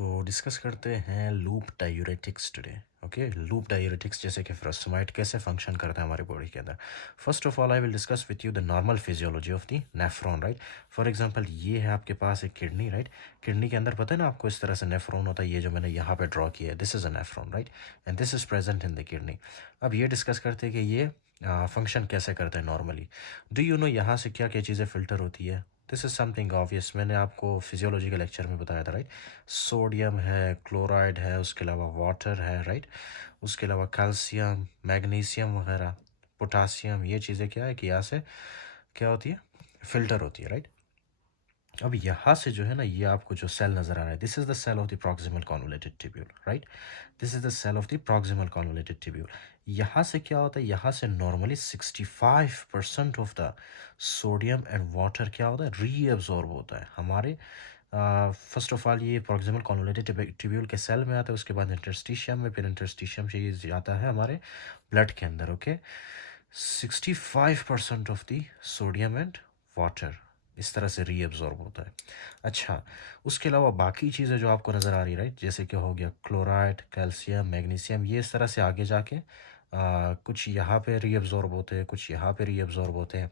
तो डिस्कस करते हैं loop diuretics today. Okay, loop diuretics जैसे कि फ्रस्टोमाइड कैसे फंक्शन करता है हमारी बॉडी के अंदर। First of all I will discuss with you the normal physiology of the nephron, right. For example ये है आपके पास एक किडनी, राइट। किडनी के अंदर पता है ना आपको इस तरह से नेफ्रॉन होता है, ये जो मैंने यहाँ पे ड्रॉ किया है, this is a nephron, right, and this is present in the kidney. अब ये डिस्कस करते हैं कि ये फंक्शन कैसे करते हैं नॉर्मली। डू यू नो यहाँ से क्या क्या चीज़ें फिल्टर होती है। दिस इज समथिंग ऑब्वियस, मैंने आपको फिजियोलॉजी के लेक्चर में बताया था, राइट। सोडियम है, क्लोराइड है, उसके अलावा वाटर है, राइट। उसके अलावा कैल्शियम, मैग्नीशियम वगैरह, पोटासियम, ये चीज़ें क्या है कि यहाँ से क्या होती है, फिल्टर होती है, राइट। अब यहाँ से जो है ना, ये आपको जो सेल नज़र आ रहा है, this is the cell of the proximal convoluted tubule, right. This is the cell of the proximal convoluted tubule. यहाँ से क्या होता है, यहाँ से normally 65% of the sodium and water क्या होता है, रीअब्जॉर्ब होता है हमारे। फर्स्ट ऑफ ऑल ये प्रॉक्सिमल कॉन्वोलेटेड ट्यूब्यूल के सेल में आता है, उसके बाद इंटरस्टिशियम में, फिर इंटरस्टिशियम से ये जाता है हमारे ब्लड के अंदर। Okay, 65% of the sodium and water इस तरह से रीअब्जॉर्ब होता है। अच्छा, उसके अलावा बाकी चीज़ें जो आपको नज़र आ रही है, राइट, जैसे कि हो गया क्लोराइड, कैल्शियम, मैग्नीशियम, ये इस तरह से आगे जाके कुछ यहाँ पे रीअब्जॉर्ब होते हैं, कुछ यहाँ पे रीअब्जॉर्ब होते हैं।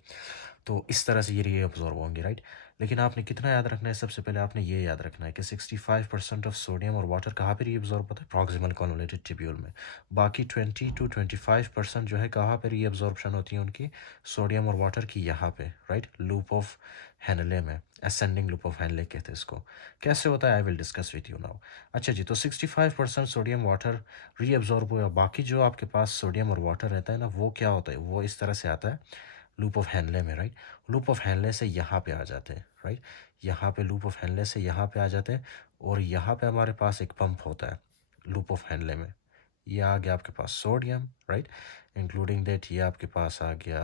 तो इस तरह से ये रीअब्जॉर्ब होंगे, राइट। लेकिन आपने कितना याद रखना है, सबसे पहले आपने ये याद रखना है कि 65% ऑफ सोडियम और वाटर कहाँ पे रीअब्जॉर्ब होता है, प्रॉक्सिमल कॉन्वोलेटेड ट्यूब्यूल में। बाकी 20 to 25% जो है कहाँ पे रीअब्जॉर्प्शन होती है उनकी, सोडियम और वाटर की, यहाँ पे, राइट, लूप ऑफ हेनले में, असेंडिंग लूप ऑफ हेनले कहते हैं इसको। कैसे होता है I will discuss with you now. अच्छा जी, तो 65% सोडियम वाटर रीअब्जॉर्ब हुआ, बाकी जो आपके पास सोडियम और वाटर रहता है ना, वो क्या होता है, वो इस तरह से आता है लूप ऑफ हेनले में, राइट। लूप ऑफ हेनले से यहाँ पे आ जाते हैं, राइट। यहाँ पे लूप ऑफ हेनले से यहाँ पे आ जाते हैं, और यहाँ पे हमारे पास एक पंप होता है लूप ऑफ हेनले में। ये आ गया आपके पास सोडियम, राइट, इंक्लूडिंग दैट ये आपके पास आ गया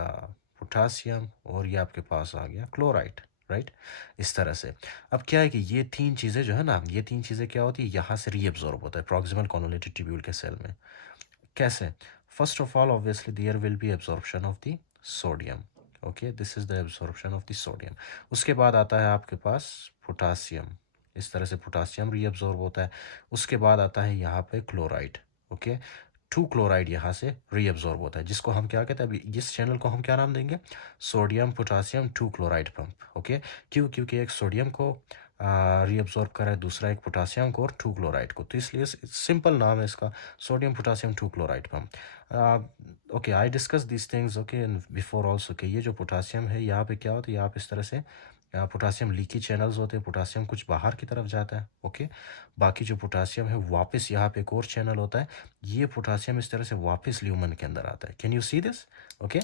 पोटासियम, और ये आपके पास आ गया क्लोराइड, राइट, इस तरह से। अब क्या है कि ये तीन चीज़ें जो है ना, ये तीन चीज़ें क्या होती है, यहाँ से रीअब्जॉर्ब होता है प्रॉक्सिमल कॉन्वोलेटेड ट्यूब्यूल के सेल में। कैसे? First of all obviously there will be absorption of the sodium. Okay, this is the absorption of the sodium. उसके बाद आता है आपके पास पोटासियम, इस तरह से पोटासियम रीअब्जॉर्ब होता है। उसके बाद आता है यहाँ पे क्लोराइड। ओके, टू क्लोराइड यहाँ से रीअब्जॉर्ब होता है, जिसको हम क्या कहते हैं, अभी इस चैनल को हम क्या नाम देंगे, sodium potassium two chloride pump. Okay, क्यों, क्योंकि एक सोडियम को रीअब्जॉर्ब कर रहा है, दूसरा एक पोटासियम को और टू क्लोराइड को, तो इसलिए सिंपल नाम है इसका, sodium potassium two chloride pump. Okay, I discuss this things okay before also कि ये जो पोटासियम है यहाँ पे क्या होता है, यहाँ पे इस तरह से पोटासियम लीकी चैनल्स होते हैं, पोटासियम कुछ बाहर की तरफ जाता है। ओके, बाकी जो पोटासियम है वापस यहाँ पे एक और चैनल होता है, ये पोटासियम इस तरह से वापस ल्यूमन के अंदर आता है। Can you see this. Okay,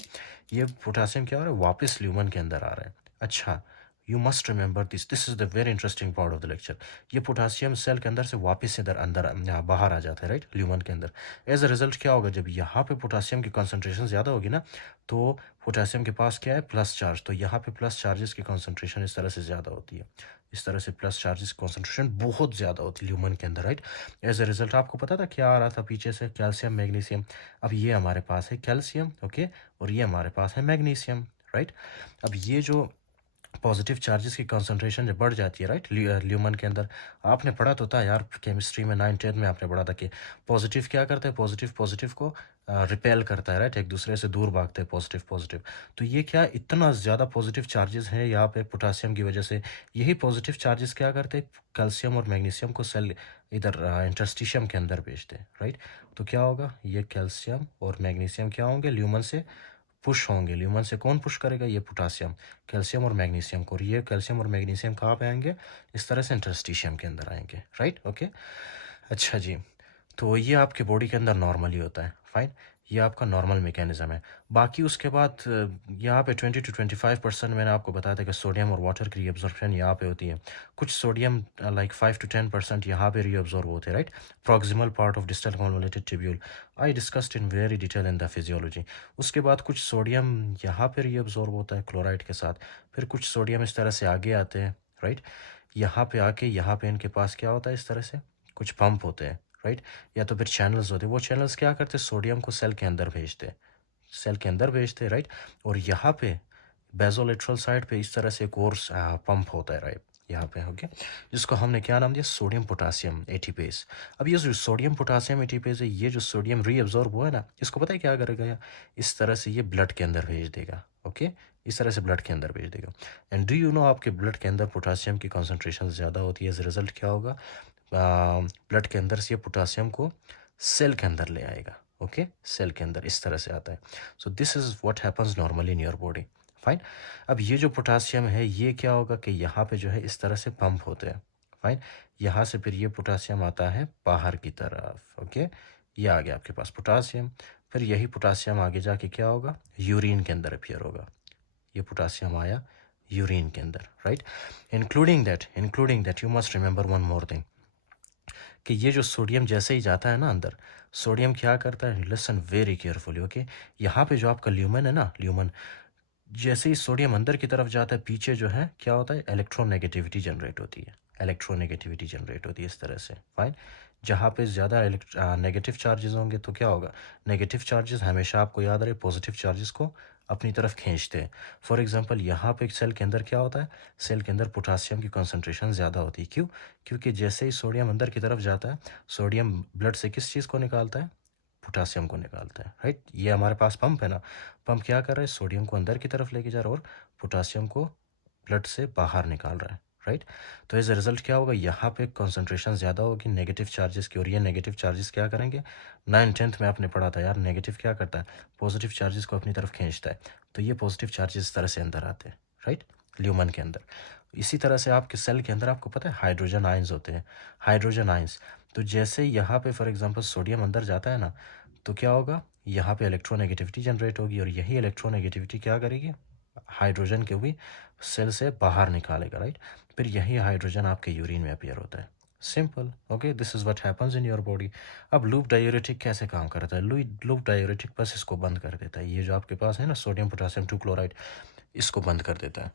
ये पोटासियम क्या हो रहा है, वापस ल्यूमन के अंदर आ रहा है। अच्छा, you must remember this is the very interesting part of the lecture. ये पोटासियम सेल के अंदर से वापस इधर अंदर बाहर आ जाता है, राइट, ल्यूमन के अंदर। एज अ रिजल्ट क्या होगा, जब यहाँ पे पोटासियम की कॉन्सेंट्रेशन ज़्यादा होगी ना, तो पोटासियम के पास क्या है, प्लस चार्ज, तो यहाँ पे प्लस चार्जेस की कॉन्सेंट्रेशन इस तरह से ज़्यादा होती है, इस तरह से प्लस चार्जेस कॉन्सेंट्रेशन बहुत ज़्यादा होती है ल्यूमन के अंदर, राइट। एज अ रिजल्ट आपको पता था क्या आ रहा था पीछे से, कैल्शियम मैग्नीशियम। अब ये हमारे पास है कैल्शियम, ओके, और ये हमारे पास है मैग्नीशियम, राइट। अब ये जो पॉजिटिव चार्जेस की कंसंट्रेशन जब बढ़ जाती है, राइट, ल्यूमन के अंदर, आपने पढ़ा तो था यार केमिस्ट्री में 9th-10th में आपने पढ़ा था कि पॉजिटिव क्या करता है, पॉजिटिव पॉजिटिव को रिपेल करता है, राइट, एक दूसरे से दूर भागते हैं पॉजिटिव पॉजिटिव। तो ये क्या, इतना ज़्यादा पॉजिटिव चार्जेस हैं यहाँ पे पोटासियम की वजह से, यही पॉजिटिव चार्जेस क्या करते हैं, कैल्शियम और मैग्नीशियम को सेल इधर इंटरस्टिशियम के अंदर भेजते हैं, राइट। तो क्या होगा, ये कैल्शियम और मैग्नीशियम क्या होंगे, ल्यूमन से पुश होंगे। ल्यूमन से कौन पुश करेगा, ये पोटासियम, कैल्शियम और मैग्नीशियम को, और ये कैल्शियम और मैग्नीशियम कहाँ पे आएंगे, इस तरह से इंटरस्टिशियम के अंदर आएंगे, राइट। ओके, अच्छा जी, तो ये आपके बॉडी के अंदर नॉर्मली होता है, फाइन, ये आपका नॉर्मल मैकेनिज्म है। बाकी उसके बाद यहाँ पे 20 to 25% मैंने आपको बताया था कि सोडियम और वाटर की रीअब्जॉर्प्शन यहाँ पे होती है। कुछ सोडियम लाइक 5 to 10% यहाँ पे रीअब्जॉर्ब होते हैं, right, proximal part of distal convoluted tubule, I discussed in very detail in the physiology. उसके बाद कुछ सोडियम यहाँ पे रीअब्जॉर्ब होता है क्लोराइड के साथ, फिर कुछ सोडियम इस तरह से आगे आते हैं, राइट, यहाँ पे आके यहाँ पे इनके पास क्या होता है, इस तरह से कुछ पंप होते हैं, राइट, या तो फिर चैनल्स होते हैं। वो चैनल्स क्या करते हैं, सोडियम को सेल के अंदर भेजते हैं, सेल के अंदर भेजते हैं, राइट। और यहाँ पे बेसोलेटरल साइड पे इस तरह से एक और पंप होता है, राइट, यहाँ पे, ओके, जिसको हमने क्या नाम दिया, सोडियम पोटासियम एटीपेज। अब ये जो सोडियम पोटासियम एटीपेज है, ये जो सोडियम रीअब्जॉर्ब हुआ है ना, इसको पता है क्या करेगा, इस तरह से ये ब्लड के अंदर भेज देगा, ओके, इस तरह से ब्लड के अंदर भेज देगा। एंड डू यू नो आपके ब्लड के अंदर पोटासियम की कॉन्सेंट्रेशन ज़्यादा होती है, एज रिजल्ट क्या होगा, ब्लड के अंदर से ये पोटासियम को सेल के अंदर ले आएगा, ओके, सेल के अंदर इस तरह से आता है। So this is what happens normally in your body, fine. अब ये जो पोटासियम है, ये क्या होगा कि यहाँ पे जो है इस तरह से पंप होते हैं, फाइन। यहाँ से फिर ये पोटासियम आता है बाहर की तरफ, ओके, ये आ गया आपके पास पोटासियम। फिर यही पोटासियम आगे जाके क्या होगा, यूरिन के अंदर अपीयर होगा। ये पोटासियम आया यूरिन के अंदर, right. Including that you must remember one more thing, कि ये जो सोडियम जैसे ही जाता है ना अंदर, सोडियम क्या करता है, लिसन वेरी केयरफुली, ओके। यहाँ पे जो आपका ल्यूमन है ना, ल्यूमन, जैसे ही सोडियम अंदर की तरफ जाता है, पीछे जो है क्या होता है, इलेक्ट्रोनेगेटिविटी जनरेट होती है, इलेक्ट्रोनेगेटिविटी जनरेट होती है इस तरह से, फाइन। जहाँ पे ज़्यादा नेगेटिव चार्जेस होंगे तो क्या होगा, नेगेटिव चार्जेस हमेशा आपको याद रहे पॉजिटिव चार्जेस को अपनी तरफ खींचते हैं। फॉर एग्जांपल यहाँ पे सेल के अंदर क्या होता है, सेल के अंदर पोटासियम की कॉन्सेंट्रेशन ज़्यादा होती है, क्यों, क्योंकि जैसे ही सोडियम अंदर की तरफ जाता है, सोडियम ब्लड से किस चीज़ को निकालता है, पोटासियम को निकालता है, राइट। ये हमारे पास पंप है ना, पंप क्या कर रहा है, सोडियम को अंदर की तरफ लेके जा रहा है और पोटासियम को ब्लड से बाहर निकाल रहा है, राइट। तो एज अ रिजल्ट क्या होगा, यहाँ पे कॉन्सेंट्रेशन ज़्यादा होगी नेगेटिव चार्जेस की, और ये नेगेटिव चार्जेस क्या करेंगे, 9th-10th में आपने पढ़ा था यार, नेगेटिव क्या करता है, पॉजिटिव चार्जेस को अपनी तरफ खींचता है। तो ये पॉजिटिव चार्जेस इस तरह से अंदर आते हैं, राइट, ल्यूमन के अंदर। इसी तरह से आपके सेल के अंदर आपको पता है हाइड्रोजन आयंस होते हैं, हाइड्रोजन आयंस। तो जैसे यहाँ पे फॉर एग्जांपल सोडियम अंदर जाता है ना, तो क्या होगा, यहाँ पे इलेक्ट्रोनेगेटिविटी जनरेट होगी, और यही इलेक्ट्रोनेगेटिविटी क्या करेगी, हाइड्रोजन के भी सेल से बाहर निकालेगा, राइट। फिर यही हाइड्रोजन आपके यूरिन में अपीयर होता है, simple, okay, this is what happens in your body. अब लूप डायूरेटिक कैसे काम करता है, लूप डायूरेटिक बस इसको बंद कर देता है, ये जो आपके पास है ना सोडियम पोटासियम 2 क्लोराइड, इसको बंद कर देता है।